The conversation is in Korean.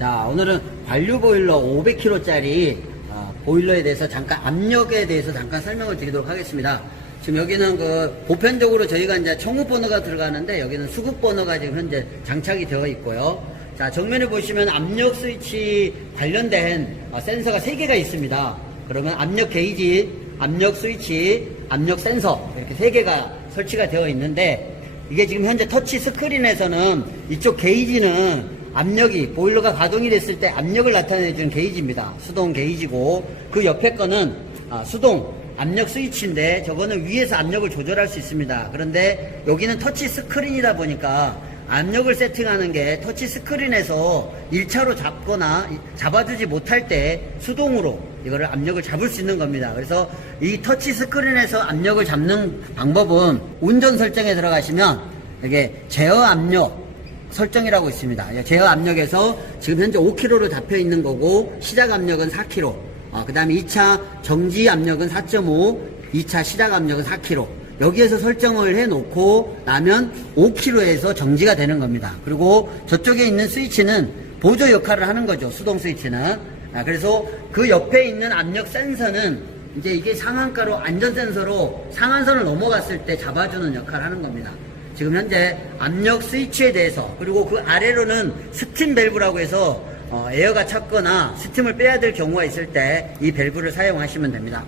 자, 오늘은 관류 보일러 500kg짜리 어, 보일러에 대해서 잠깐 압력에 대해서 잠깐 설명을 드리도록 하겠습니다. 지금 여기는 그 보편적으로 저희가 이제 청구 번호가 들어가는데 여기는 수급 번호가 지금 현재 장착이 되어 있고요. 자, 정면에 보시면 압력 스위치 관련된 어, 센서가 3개가 있습니다. 그러면 압력 게이지, 압력 스위치, 압력 센서 이렇게 3개가 설치가 되어 있는데 이게 지금 현재 터치 스크린에서는 이쪽 게이지는 압력이 보일러가 가동이 됐을 때 압력을 나타내주는 게이지입니다. 수동 게이지고 그 옆에 거는 아, 수동 압력 스위치인데 저거는 위에서 압력을 조절할 수 있습니다. 그런데 여기는 터치 스크린이다 보니까 압력을 세팅하는 게 터치 스크린에서 1차로 잡거나 잡아주지 못할 때 수동으로 이거를 압력을 잡을 수 있는 겁니다. 그래서 이 터치 스크린에서 압력을 잡는 방법은 운전 설정에 들어가시면 이게 제어 압력 설정이라고 있습니다. 제어 압력에서 지금 현재 5kg로 잡혀 있는 거고 시작 압력은 4kg. 그 다음에 2차 정지 압력은 4.5, 2차 시작 압력은 4kg. 여기에서 설정을 해 놓고 나면 5kg에서 정지가 되는 겁니다. 그리고 저쪽에 있는 스위치는 보조 역할을 하는 거죠. 수동 스위치는. 아, 그래서 그 옆에 있는 압력 센서는 이제 이게 상한가로 안전 센서로 상한선을 넘어갔을 때 잡아주는 역할을 하는 겁니다. 지금 현재 압력 스위치에 대해서 그리고 그 아래로는 스팀 밸브라고 해서 어, 에어가 찼거나 스팀을 빼야 될 경우가 있을 때 이 밸브를 사용하시면 됩니다.